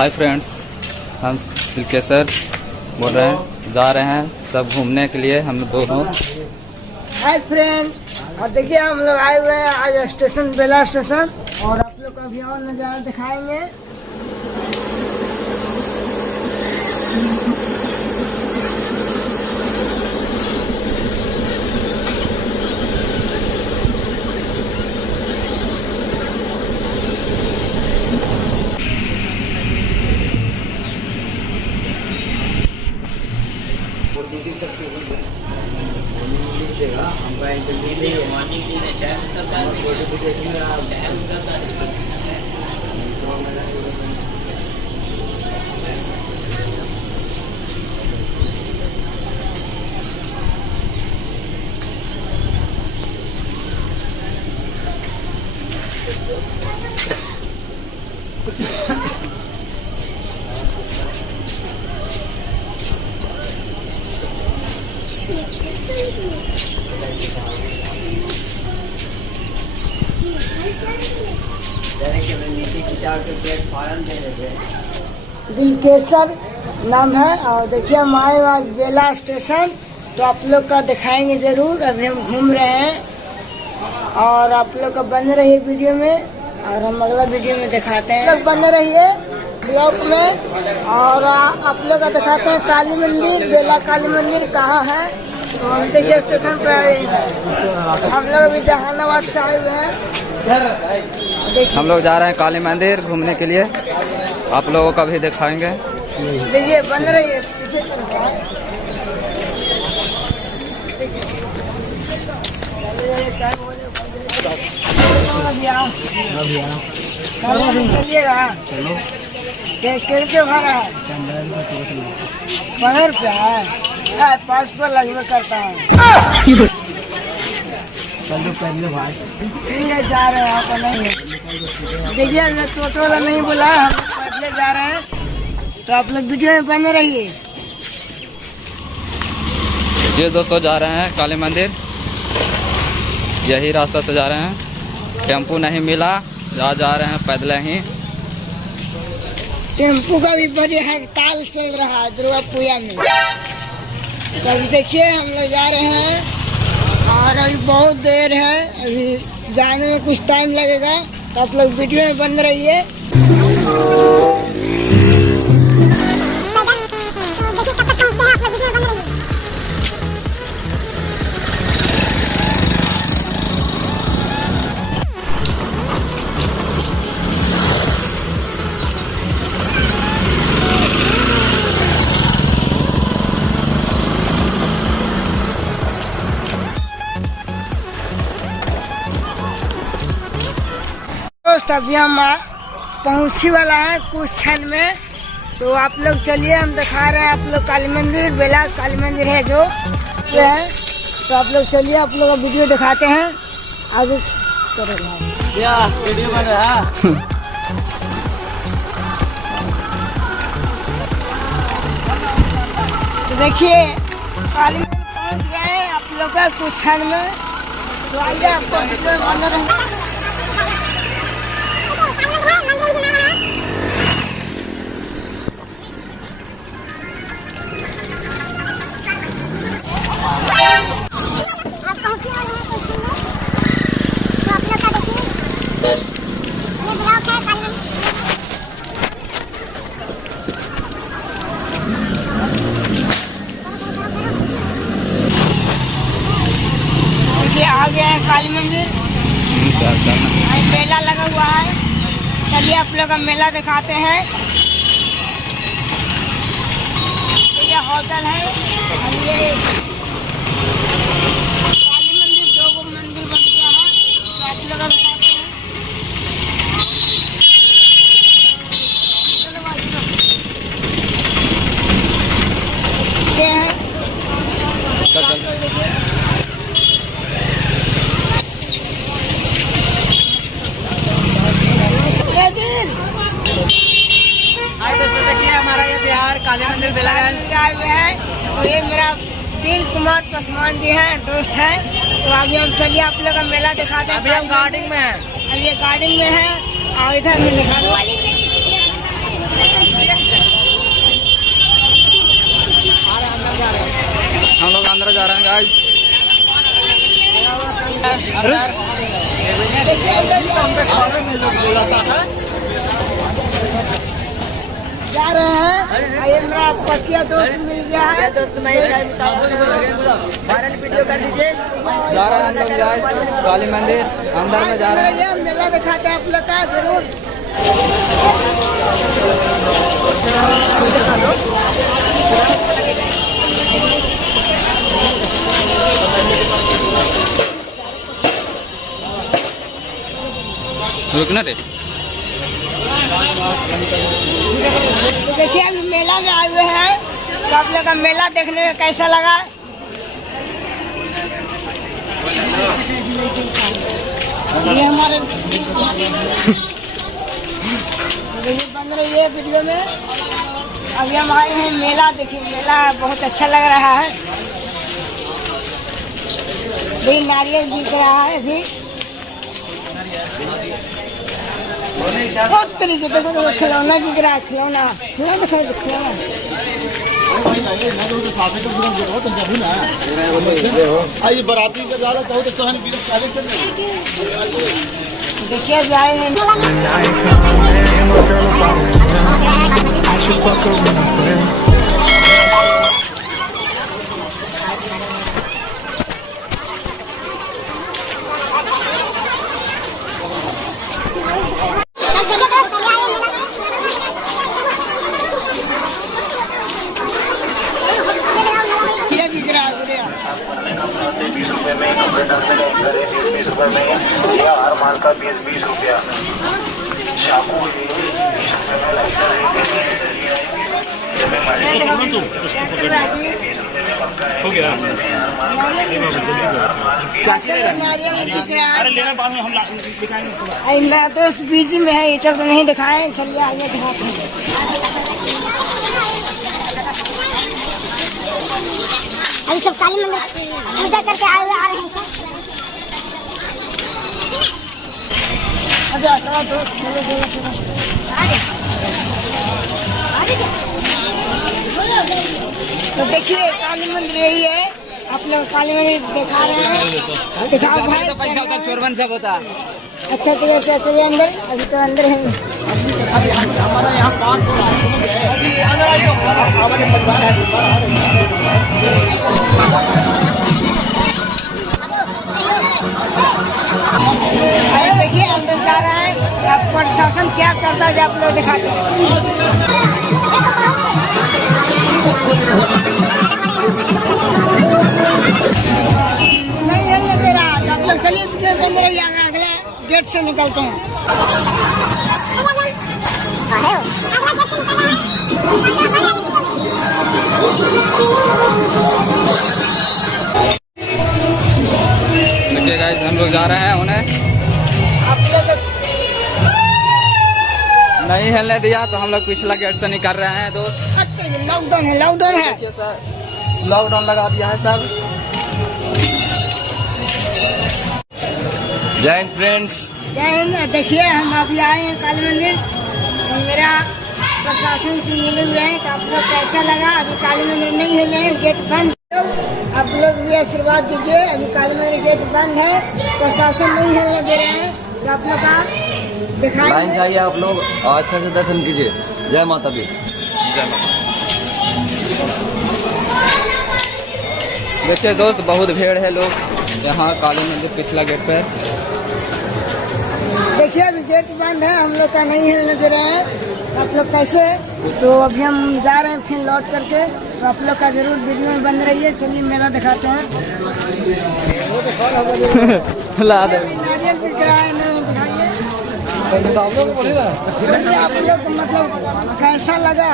Hi friends, हम दिलकेसर बोल रहे हैं, जा रहे हैं सब घूमने के लिए हम दोनों। हाय फ्रेंड, और देखिए हम लोग आए हुए हैं आज स्टेशन, बेला स्टेशन, और आप लोग का भी और नज़ारा दिखाएंगे। दिलकेसर नाम है, और देखिए हम आए आज बेला स्टेशन, तो आप लोग का दिखाएंगे जरूर। अभी हम घूम रहे हैं और आप लोग का बने रहिए वीडियो में, और हम अगला वीडियो में दिखाते हैं। लोग बने रहिए ब्लॉग में, और आप लोग का दिखाते हैं काली मंदिर। बेला काली मंदिर कहाँ है, तो हम देखिए स्टेशन पे आए हैं। हम लोग अभी जहानाबाद से आए हुए हैं। हम लोग जा रहे हैं काली मंदिर घूमने के लिए, आप लोगों का भी दिखाएंगे। देखिए बन रही है चलिएगा। कैसे भाड़ा है? 15 रुपया है, 5 पर लगभग करता है। भाई ठीक है, जा रहे हैं आप नहीं है। देखिए मैं टोटो वाला नहीं बोला, हम पैदल जा रहे हैं, तो आप लोग वीडियो में बने रहिए। ये दोस्तों जा रहे हैं काली मंदिर, यही रास्ता से जा रहे हैं। टेम्पू नहीं मिला, जा रहे हैं पैदल ही। टेम्पू का भी बड़ी हड़ताल चल रहा है दुर्गा पूजा में। तो अभी देखिए हम लोग जा रहे हैं, और अभी बहुत देर है, अभी जाने में कुछ टाइम लगेगा, तो आप लोग वीडियो में बन रहिए। अभी हम पहुँची वाला है कुछ क्षण में, तो आप लोग चलिए, हम दिखा रहे हैं आप लोग काली मंदिर। बेला काली मंदिर है जो है, तो आप लोग चलिए, आप लोग का वीडियो दिखाते हैं आगे। क्या वीडियो बन रहा है? तो देखिए काली मंदिर पहुँच गए हैं आप लोग का कुछ क्षण में, तो आइए आपको वीडियो में बना रहे। आ गया है काली मंदिर, मेला लगा हुआ है। चलिए आप लोग का मेला दिखाते हैं। ये होटल है, ये काली मंदिर 2 मंदिर बन गया है, तो आप लोग का दिखाते हैं। ये है देखिए हमारा ये बिहार काली मंदिर बेला आए हुए हैं, और ये मेरा दिल कुमार पासवान जी हैं, दोस्त हैं। तो अभी हम चलिए आप लोग का मेला दिखाते हैं। अभी हम गार्डन में हैं, अब ये गार्डन में है, और इधर में दिखा दो। जा रहे हैं। ये मेरा पतिया दोस्त मिल गया है। दोस्त वायरल वीडियो कर दीजिए। जा रहे हैं हम लोग गाइस काली मंदिर अंदर में जा रहे हैं। मेला दिखाते हैं आप लोग का जरूर। रुकना रे। देखिए अभी मेला में आए हुए हैं तो आप लोग का मेला देखने में कैसा लगा? ये हमारे बन रही है वीडियो में। अभी हम आए हैं मेला। देखिए मेला बहुत अच्छा लग रहा है। भी नारियल बिक रहा है अभी बहुत तरीके से। खिलौना बिक रहा है। खिलौना दिखाई दे। खिलौना बराती का ज्यादा कहो तो देखिए जाए हर माल का 20-20 रुपया। चाकू 20 हो गया। मेरा दोस्त बीजी में है, इधर तो नहीं दिखाए। चलिए आगे दिखाते हैं। अभी सब काली मंदिर पूजा करके आ रहे हैं सब। अच्छा चलो दोस्त चलो। तो देखिए काली मंदिर यही है। आप लोग काली मंदिर दिखा रहे हैं। दिखाओ भाई। तो पैसा उधर चोरवन सब होता है। अच्छा तो वैसे चलिए अंदर। अभी तो अंदर है। हमारा यहाँ पार्क हो रहा अरे देखिए अंदर जा रहा है। अब प्रशासन क्या करता है आप लोग दिखाते हैं। नहीं हिलने दे रहा। तो आप लोग चलिए अंदर अगले गेट से निकलते हैं। देखिए गाइस हम लोग जा रहे हैं। उन्हें आप लोग नहीं हिलने दिया तो हम लोग पिछला गेट से निकल रहे हैं दोस्त। लॉकडाउन है। लॉकडाउन है। देखिए सर लॉकडाउन लगा दिया है सब। जय हिंद फ्रेंड्स। जय हिंद। देखिए हम अभी आए हैं काली मंदिर। मेरा प्रशासन से मिले हुए हैं। तो आप लोग कैसा लगा? अभी काली मंदिर नहीं हिले हैं, गेट बंद। आप लोग भी आशीर्वाद दीजिए। अभी काली मंदिर गेट बंद है, प्रशासन नहीं हिलने दे रहे हैं। तो आप लोग का दिखाएंगे। लाइन चाहिए आप लोग और अच्छे से दर्शन कीजिए। जय माता दी। जय माता। देखिए दोस्त बहुत भीड़ है लोग यहाँ काली मंदिर पिछला गेट पर। देखिए अभी गेट बंद है, हम लोग का नहीं हिलने दे रहे हैं। आप लोग कैसे? तो अभी हम जा रहे हैं फिर लौट करके। तो आप लोग का जरूर वीडियो में बन रही है। चलिए मेला दिखाते हैं। ला दे। नारियल बिक रहा है ना, दिखाइए। आप लोग को मतलब कैसा लगा?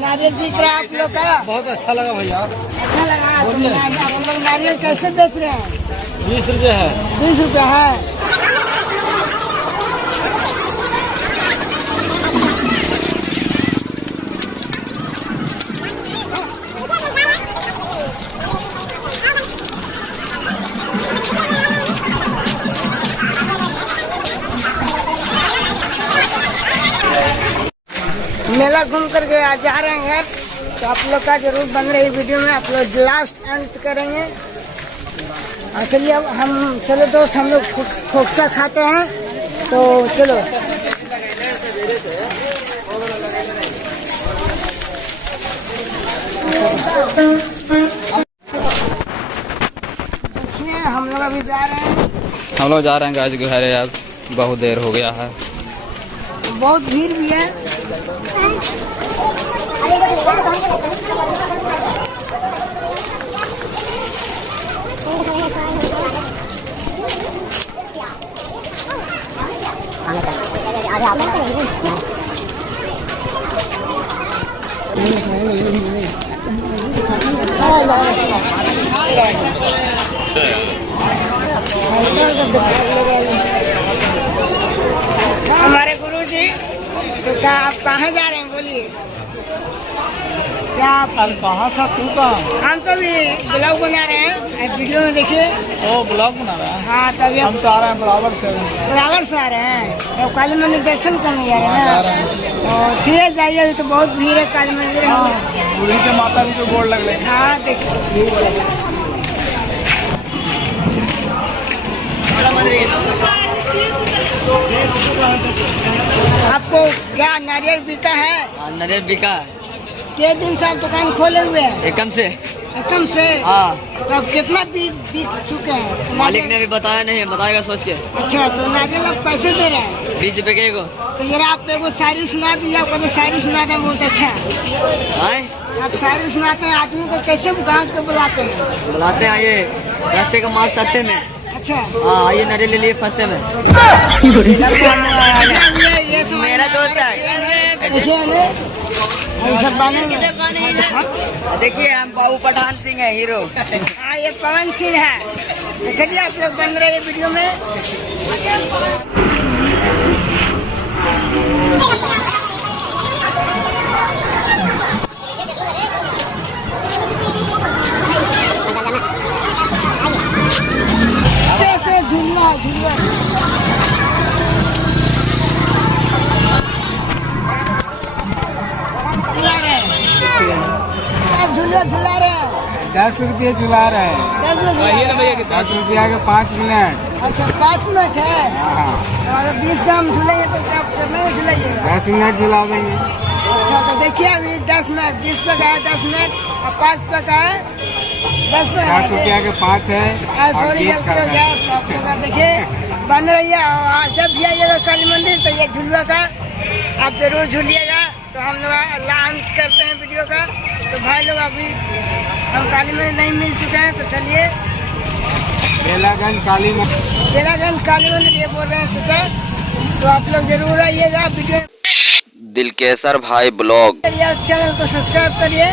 नारियल बिक रहा है आप लोग का? बहुत अच्छा लगा भैया। अच्छा लगा। तो आप लोग नारियल कैसे बेच रहे हैं? 20 रुपये है। 20 रुपये है। मेला घूम करके आ जा रहे हैं घर। तो आप लोग का जरूर बन रही वीडियो में। आप लोग लास्ट अंत करेंगे। चलिए अब हम चलो दोस्त हम लोग खोखचा खाते हैं। तो चलो देखिए हम लोग अभी जा रहे हैं। हम लोग जा रहे हैं गाइस घरे, अब बहुत देर हो गया है। बहुत भीड़ भी है। हमारे गुरुजी, तो क्या आप कहाँ जा रहे हैं बोलिए? क्या आप कहाँ था तू कहाँ? हम तो भी ब्लॉग बना रहे हैं, वीडियो में देखिए। ओ ब्लॉग बना रहा है। हाँ तभी हम तो आ रहे हैं बराबर से। बराबर से आ रहे हैं, तो काली मंदिर दर्शन करने जा रहे जा हैं। रहे हैं। तो ठीक है जाइए, अभी तो बहुत भीड़ है काली मंदिर में। बूढ़ी के माता भी तो गोड़ लग रही है। हाँ देखिए आपको क्या नारियल बिका है? नरेश बिका के दिन से आप दुकान खोले हुए हैं? एकम से। एकम से? हाँ, तो अब कितना बिक चुके हैं? मालिक ने अभी बताया नहीं, बताएगा सोच के। अच्छा, तो नारियल आप पैसे दे रहे हैं? 20 रुपए के को। तो जरा आप एगो शायरी सुना दीजिए, आपका तो शायरी सुनाते हैं बहुत अच्छा। आए आप शायरी सुनाते हैं, आदमी को कैसे गाँव को बुलाते हैं? बुलाते हैं, आइए रास्ते का माल सस्ते में। अच्छा हाँ आइए, नारियल ले लिए सस्ते में। ये समझ मेरा दोस्त है। देखिए ये सब बनेंगे। देखिए हम बाबू पठान सिंह है, हीरो। हाँ ये पवन सिंह है। तो चलिए आप लोग बन रहे हैं वीडियो में। झूलना झूलना झूला झूला रहे हैं। 10 रुपये चुला रहे हैं। 10 रुपये 10 रुपया के 5 मिनट। अच्छा 5 मिनट है। हाँ, अगर 20 ग्राम झूलेंगे तो क्या कितना झूलाइएगा? 10 मिनट झुला देंगे। अच्छा तो देखिए अभी 10 मिनट 20 पे का है 10 मिनट और 5 पे का है 10 पे 10 रुपया के 5 है और सॉरी 20 गलती का हो है। गया आप लोग का। देखिए बन रही है, और जब भी आइएगा काली मंदिर तो ये झुलुआ का आप जरूर झूलिएगा। तो हम लोग लॉन्च करते हैं वीडियो का। तो भाई लोग अभी हम काली मंदिर नहीं मिल चुके हैं, तो चलिए बेलागंज काली मंदिर। बेलागंज काली मंदिर ये बोल रहे हैं सुबह। तो आप लोग जरूर आइएगा। वीडियो दिलकेसर भाई ब्लॉग चैनल को सब्सक्राइब करिए।